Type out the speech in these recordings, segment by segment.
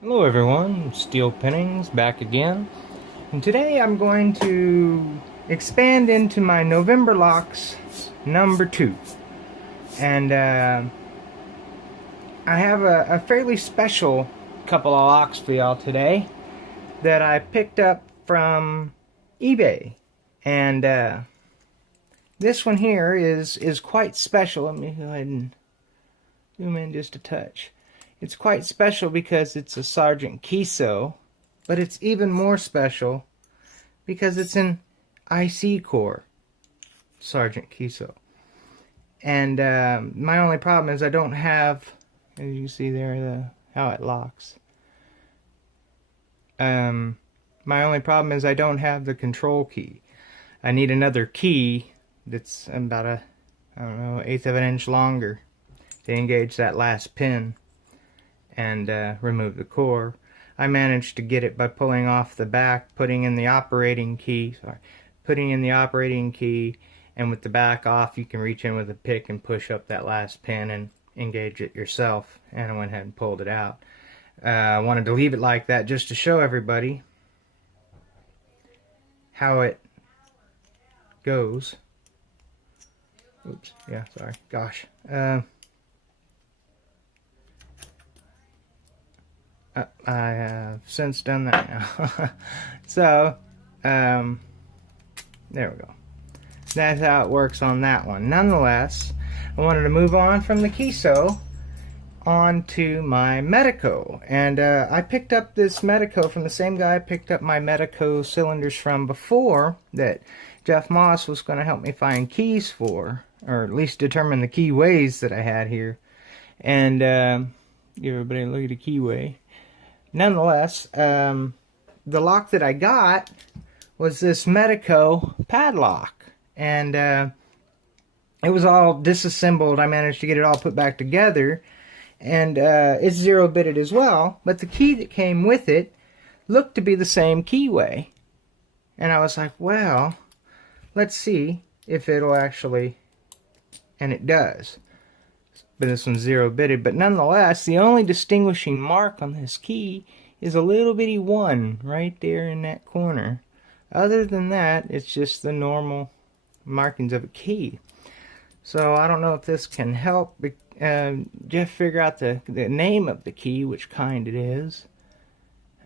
Hello everyone, Steel Pinnings back again, and today I'm going to expand into my November locks number 2. And I have a fairly special couple of locks for y'all today that I picked up from eBay. And this one here is quite special. Let me go ahead and zoom in just a touch. It's quite special because it's a Sargent Keso, but it's even more special because it's an IC core Sargent Keso. And my only problem is I don't have, as you can see there, how it locks. My only problem is I don't have the control key. I need another key that's about a, I don't know, 1/8 of an inch longer to engage that last pin and remove the core. I managed to get it by pulling off the back, putting in the operating key, and with the back off you can reach in with a pick and push up that last pin and engage it yourself, and I went ahead and pulled it out. I wanted to leave it like that just to show everybody how it goes. Oops, yeah, sorry, gosh. I have since done that now. So, there we go. That's how it works on that one. Nonetheless, I wanted to move on from the Keso onto my Medico. And I picked up this Medico from the same guy I picked up my Medico cylinders from before, that Jeff Moss was going to help me find keys for, or at least determine the keyways that I had here. And give everybody a look at the keyway. Nonetheless, the lock that I got was this Medico padlock, and it was all disassembled. I managed to get it all put back together, and it's zero-bitted as well, but the key that came with it looked to be the same keyway. And I was like, well, let's see if it'll actually, and it does. But this one's zero-bitted, but nonetheless, the only distinguishing mark on this key is a little bitty 1 right there in that corner. Other than that, it's just the normal markings of a key. So I don't know if this can help Jeff figure out the name of the key, which kind it is.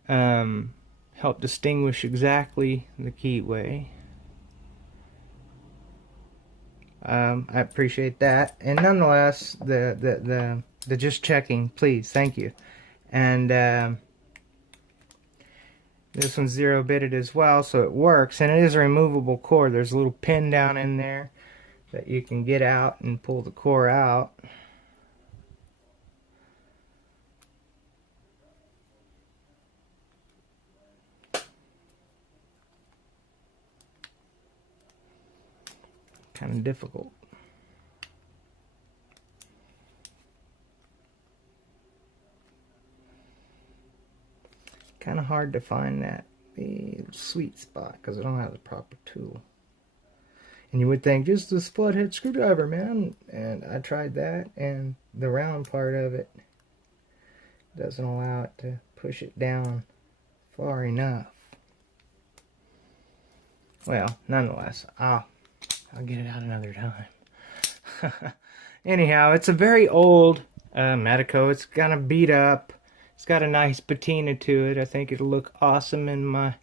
Help distinguish exactly the keyway. I appreciate that, and nonetheless, the just checking, please, thank you. And this one's zero-bitted as well, so it works, and it is a removable core. There's a little pin down in there that you can get out and pull the core out. Kind of difficult. Kind of hard to find the sweet spot because I don't have the proper tool. And you would think just the split head screwdriver, man. And I tried that, and the round part of it doesn't allow it to push it down far enough. Well, nonetheless, I'll get it out another time. Anyhow, it's a very old Medico. It's kind of beat up. It's got a nice patina to it. I think it'll look awesome in my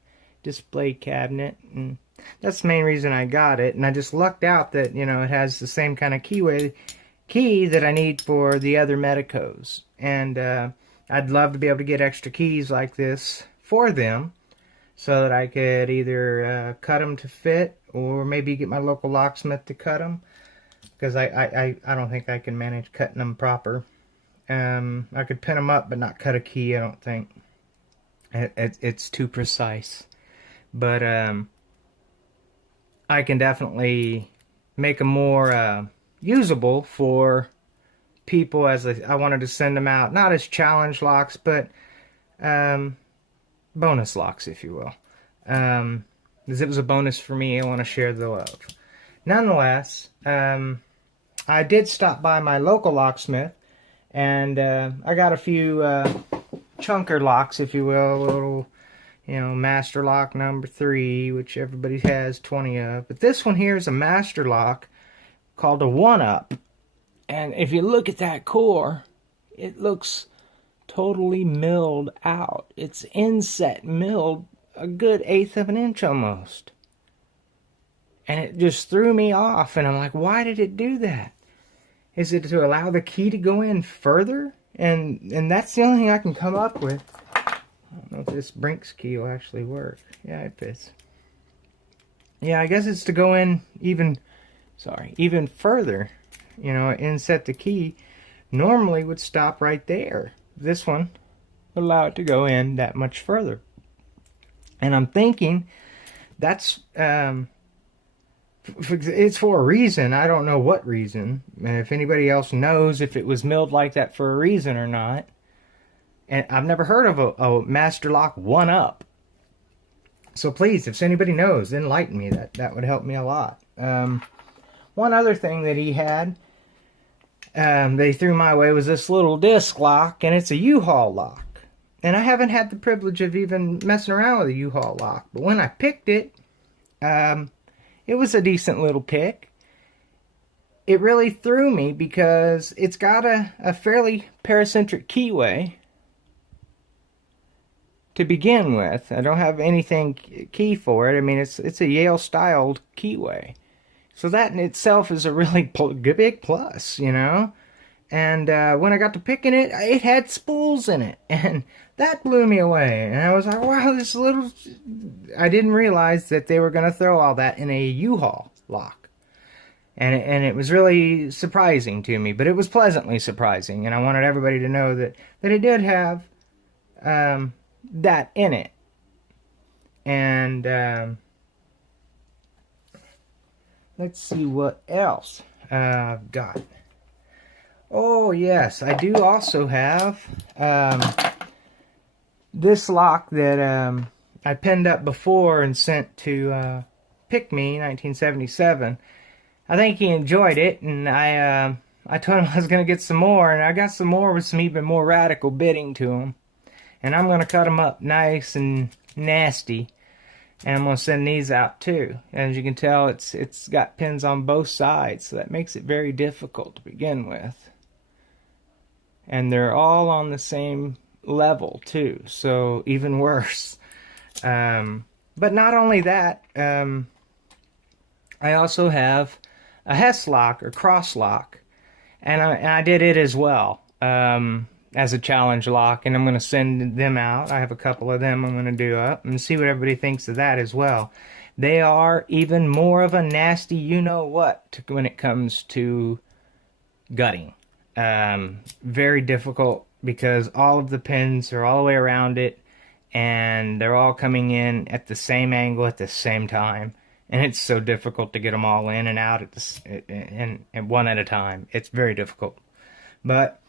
display cabinet, and that's the main reason I got it. And I just lucked out that, you know, it has the same kind of key that I need for the other Medicos. And I'd love to be able to get extra keys like this for them, so that I could either cut them to fit, or maybe get my local locksmith to cut them, because I don't think I can manage cutting them proper. I could pin them up but not cut a key, I don't think. It's too precise. But I can definitely make them more usable for people, as I wanted to send them out, not as challenge locks, but bonus locks, if you will. Because it was a bonus for me. I want to share the love. Nonetheless, I did stop by my local locksmith, and I got a few chunker locks, if you will, a little, master lock number 3, which everybody has 20 of. But this one here is a master lock called a 1-up. And if you look at that core, it looks totally milled out. It's inset milled a good 1/8 of an inch almost. And it just threw me off, and I'm like, why did it do that? Is it to allow the key to go in further? And that's the only thing I can come up with. I don't know if this Brinks key will actually work. Yeah, it fits. Yeah, I guess it's to go in even further. Inset the key normally would stop right there. This one would allow it to go in that much further. And I'm thinking that's it's for a reason. I don't know what reason. If anybody else knows if it was milled like that for a reason or not. And I've never heard of a Master Lock 1-up. So please, if anybody knows, enlighten me. That would help me a lot. One other thing that he had, they threw my way, was this little disc lock, and it's a U-Haul lock. And I haven't had the privilege of even messing around with a U-Haul lock. But when I picked it, it was a decent little pick. It really threw me because it's got a fairly paracentric keyway to begin with. I don't have anything key for it. I mean, it's a Yale-styled keyway. So that in itself is a really big plus, And when I got to picking it, it had spools in it. And that blew me away. And I was like, wow, this little... I didn't realize that they were going to throw all that in a U-Haul lock. And it was really surprising to me. But it was pleasantly surprising. And I wanted everybody to know that it did have that in it. And... let's see what else I've got. Oh, yes, I do also have this lock that I pinned up before and sent to Pick Me, 1977. I think he enjoyed it, and I told him I was going to get some more, and I got some more with some even more radical bitting to them. And I'm going to cut them up nice and nasty. And I'm going to send these out too. As you can tell, it's got pins on both sides, so that makes it very difficult to begin with. And they're all on the same level too, so even worse. But not only that, I also have a Hess lock or cross lock, and I did it as well. As a challenge lock, and I'm going to send them out. I have a couple of them I'm going to do up and see what everybody thinks of that as well. They are even more of a nasty you-know-what when it comes to gutting. Very difficult because all of the pins are all the way around it, and they're all coming in at the same angle at the same time. And it's so difficult to get them all in and out and one at a time. It's very difficult. But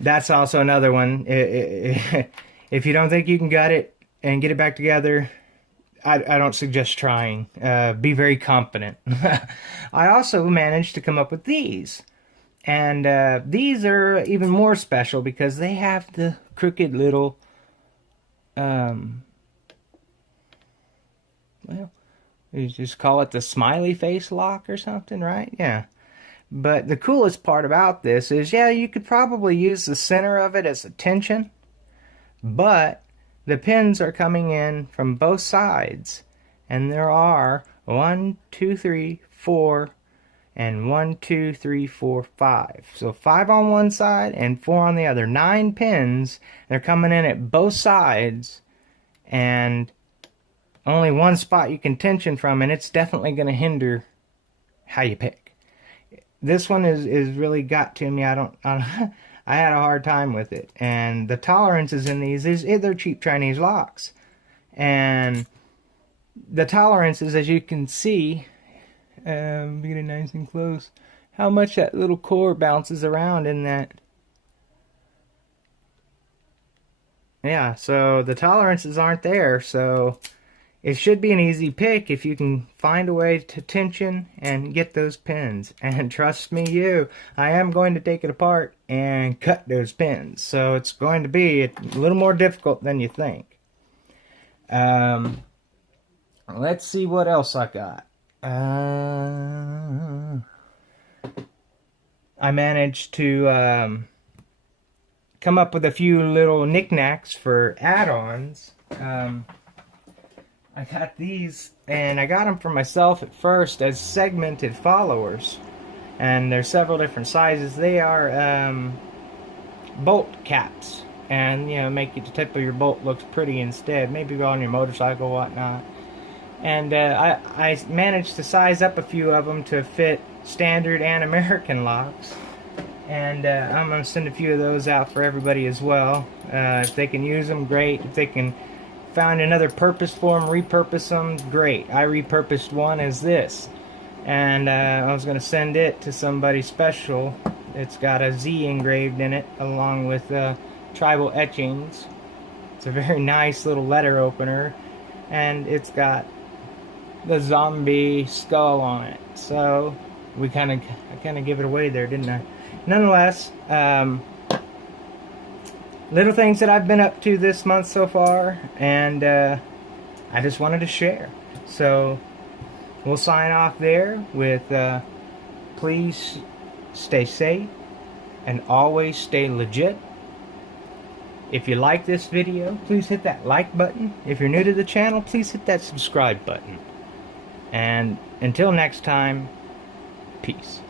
that's also another one. If you don't think you can gut it and get it back together, I don't suggest trying. Be very confident. I also managed to come up with these. And these are even more special because they have the crooked little, well, you just call it the smiley face lock or something, right? Yeah. But the coolest part about this is, yeah, you could probably use the center of it as a tension, but the pins are coming in from both sides, and there are 1, 2, 3, 4, and 1, 2, 3, 4, 5. So 5 on one side and 4 on the other. 9 pins. They're coming in at both sides, and only one spot you can tension from, and it's definitely going to hinder how you pick. This one is really got to me. I had a hard time with it. And the tolerances in these, they're cheap Chinese locks. And the tolerances, as you can see, getting nice and close, how much that little core bounces around in that. Yeah, so the tolerances aren't there. So it should be an easy pick if you can find a way to tension and get those pins. And trust me, I am going to take it apart and cut those pins. So it's going to be a little more difficult than you think. Let's see what else I got. I managed to come up with a few little knickknacks for add-ons. I got these, and I got them for myself at first as segmented followers. And there's several different sizes. They are bolt caps. And, you know, make the tip of your bolt looks pretty instead. Maybe on your motorcycle, whatnot. And I managed to size up a few of them to fit standard and American locks. And I'm going to send a few of those out for everybody as well. If they can use them, great. If they can find another purpose for them, repurpose them, great. I repurposed one as this. And I was going to send it to somebody special. It's got a Z engraved in it, along with tribal etchings. It's a very nice little letter opener. And it's got the zombie skull on it. So I kind of give it away there, didn't I? Nonetheless, little things that I've been up to this month so far, and I just wanted to share. So we'll sign off there with please stay safe and always stay legit. If you like this video, please hit that like button. If you're new to the channel, please hit that subscribe button. And until next time, peace.